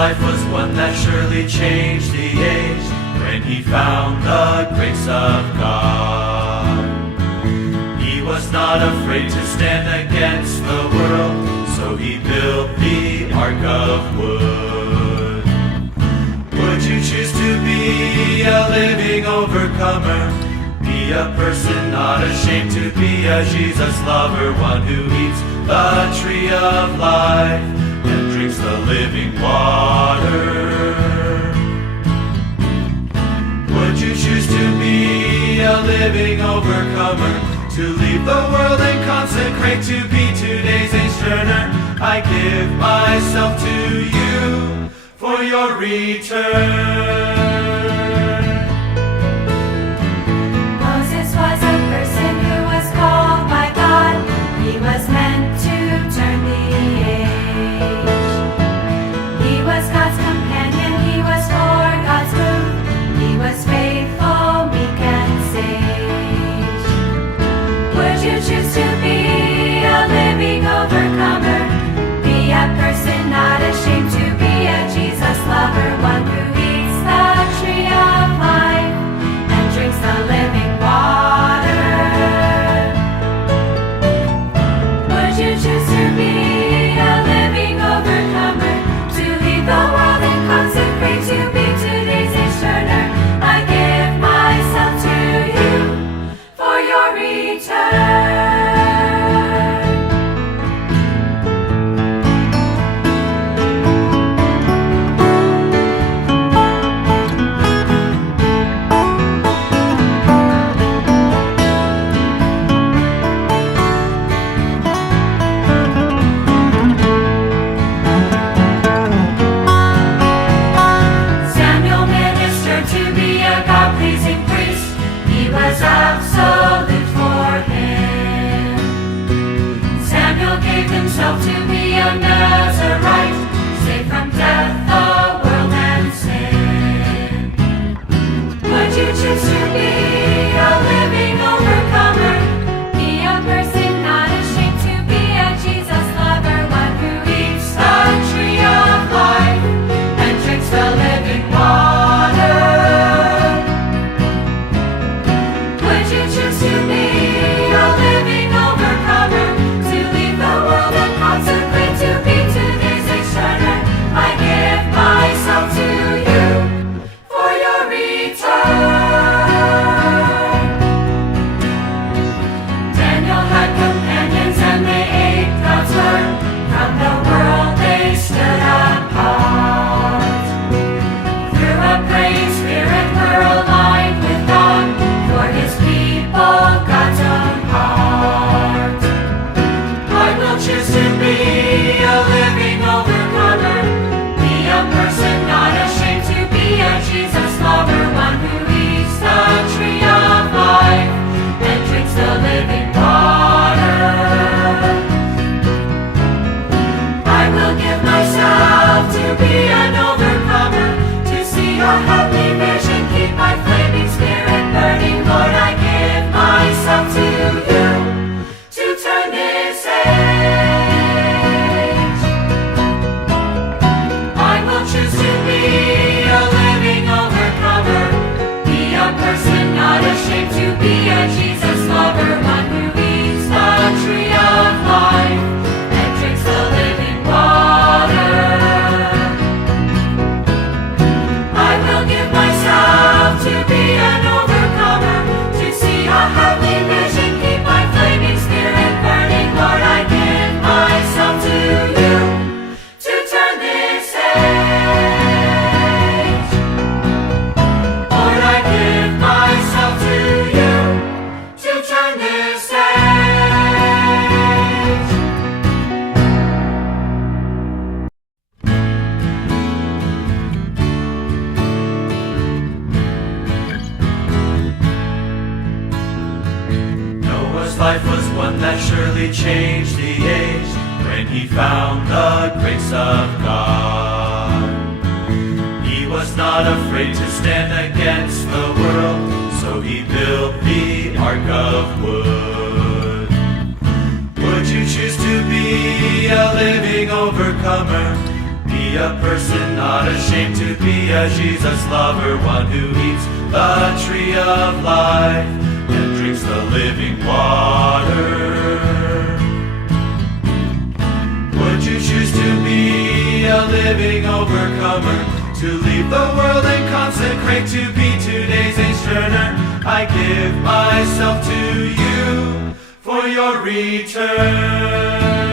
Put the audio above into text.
life was one that surely changed the age when he found the grace of God. He was not afraid to stand against the world, so he built the ark of wood. Would you choose to be a living overcomer? Be a person not ashamed to be a Jesus lover, one who eats the tree of life and drinks the living water. Would you choose to be a living overcomer? To leave the world and consecrate to be today's age turner? I give myself to you for your return. Moses was a person who was called by God. He was meant to turn the age. He was God's companion, he was for God's move. He was faithful, meek and sage. Would you choose to be a living overcomer? Be a person not ashamed to be a Jesus lover, one who eats the tree of life and drinks the living water. Would you choose to be a living overcomer? To leave the world and consecrate to be today's age turner? I give myself to you for your return. Samuel ministered to be a God-pleasing priest. He was absolute for him. Samuel gave himself to be a Nazarite, saved from death, the world, and sin. Would you choose to be a living overcomer? Be a person not ashamed to be a Jesus lover, one who eats the tree of life and drinks the living water. Would you choose to be a living overcomer? To leave the world and consecrate to be today's age turner? I give myself to you for your return. Daniel had companions and they ate God's word. From the world they stood apart. Through a praying spirit were aligned with God, for his people God's own heart. I will choose to be a living overcomer. Be a person not ashamed to be a Jesus lover, one who eats the tree of life and drinks the living water. I will give myself to be an overcomer, to see your heavenly vision, keep my flaming spirit burning. Lord, I give myself to you to turn this age. I will choose to be a living overcomer. Be a person not ashamed to be a Jesus lover, one who eats the tree of life and drinks the living water. I will give myself to be an overcomer, to see a heavenly vision, keep my flaming spirit burning. Lord, I give myself to you to turn this age. Lord, I give myself to you to turn this age. Noah's life was one that surely changed the age when he found the grace of God. He was not afraid to stand against the world, so he built the ark of wood. Would you choose to be a living overcomer? Be Be a person not ashamed to be a Jesus lover, one who eats the tree of life and drinks the living water. Would you choose to be a living overcomer, to leave the world and consecrate to be today's age turner? I give myself to you for your return.